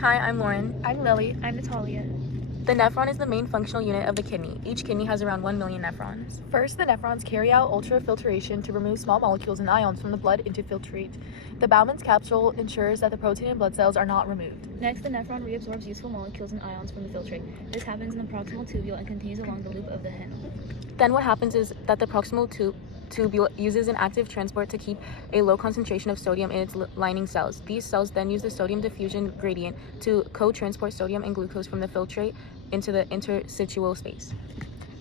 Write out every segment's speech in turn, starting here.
Hi, I'm Lauren. I'm Lily. I'm Natalia. The nephron is the main functional unit of the kidney. Each kidney has around 1 million nephrons. First, the nephrons carry out ultrafiltration to remove small molecules and ions from the blood into filtrate. The Bowman's capsule ensures that the protein in blood cells are not removed. Next, the nephron reabsorbs useful molecules and ions from the filtrate. This happens in the proximal tubule and continues along the loop of the Henle. Then what happens is that the proximal tubule uses an active transport to keep a low concentration of sodium in its lining cells. These cells then use the sodium diffusion gradient to co-transport sodium and glucose from the filtrate into the interstitial space.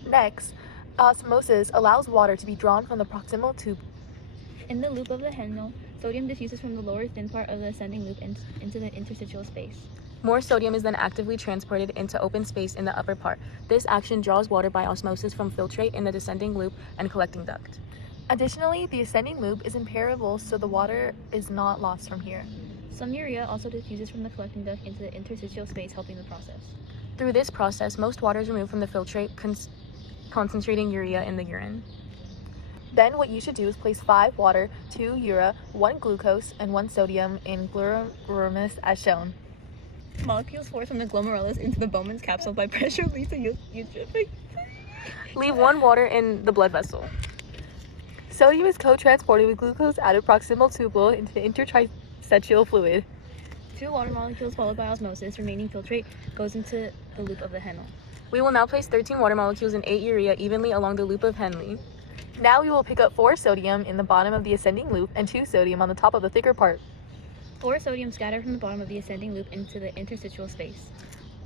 Next, osmosis allows water to be drawn from the proximal tube. In the loop of the Henle, sodium diffuses from the lower thin part of the ascending loop into the interstitial space. More sodium is then actively transported into open space in the upper part. This action draws water by osmosis from filtrate in the descending loop and collecting duct. Additionally, the ascending loop is impermeable, so the water is not lost from here. Some urea also diffuses from the collecting duct into the interstitial space, helping the process. Through this process, most water is removed from the filtrate, concentrating urea in the urine. Then what you should do is place 5 water, 2 urea, 1 glucose, and 1 sodium in glomerulus as shown. Molecules force from the glomerulus into the Bowman's capsule by pressure leads to eutrophic. Leave 1 water in the blood vessel. Sodium is co-transported with glucose out of proximal tubule into the interstitial fluid. 2 water molecules followed by osmosis, remaining filtrate goes into the loop of the Henle. We will now place 13 water molecules and 8 urea evenly along the loop of Henle. Now we will pick up 4 sodium in the bottom of the ascending loop and 2 sodium on the top of the thicker part. 4 sodium scattered from the bottom of the ascending loop into the interstitial space.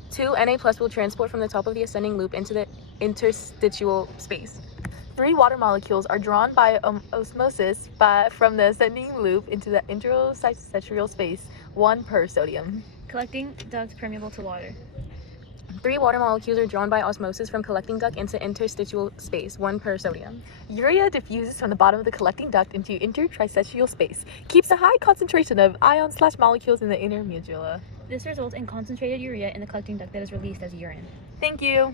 2 Na+ will transport from the top of the ascending loop into the interstitial space. 3 water molecules are drawn by osmosis from the ascending loop into the interstitial space, 1 per sodium. Collecting duct permeable to water. 3 water molecules are drawn by osmosis from collecting duct into interstitial space, 1 per sodium. Urea diffuses from the bottom of the collecting duct into interstitial space, keeps a high concentration of ions/molecules in the inner medulla. This results in concentrated urea in the collecting duct that is released as urine. Thank you.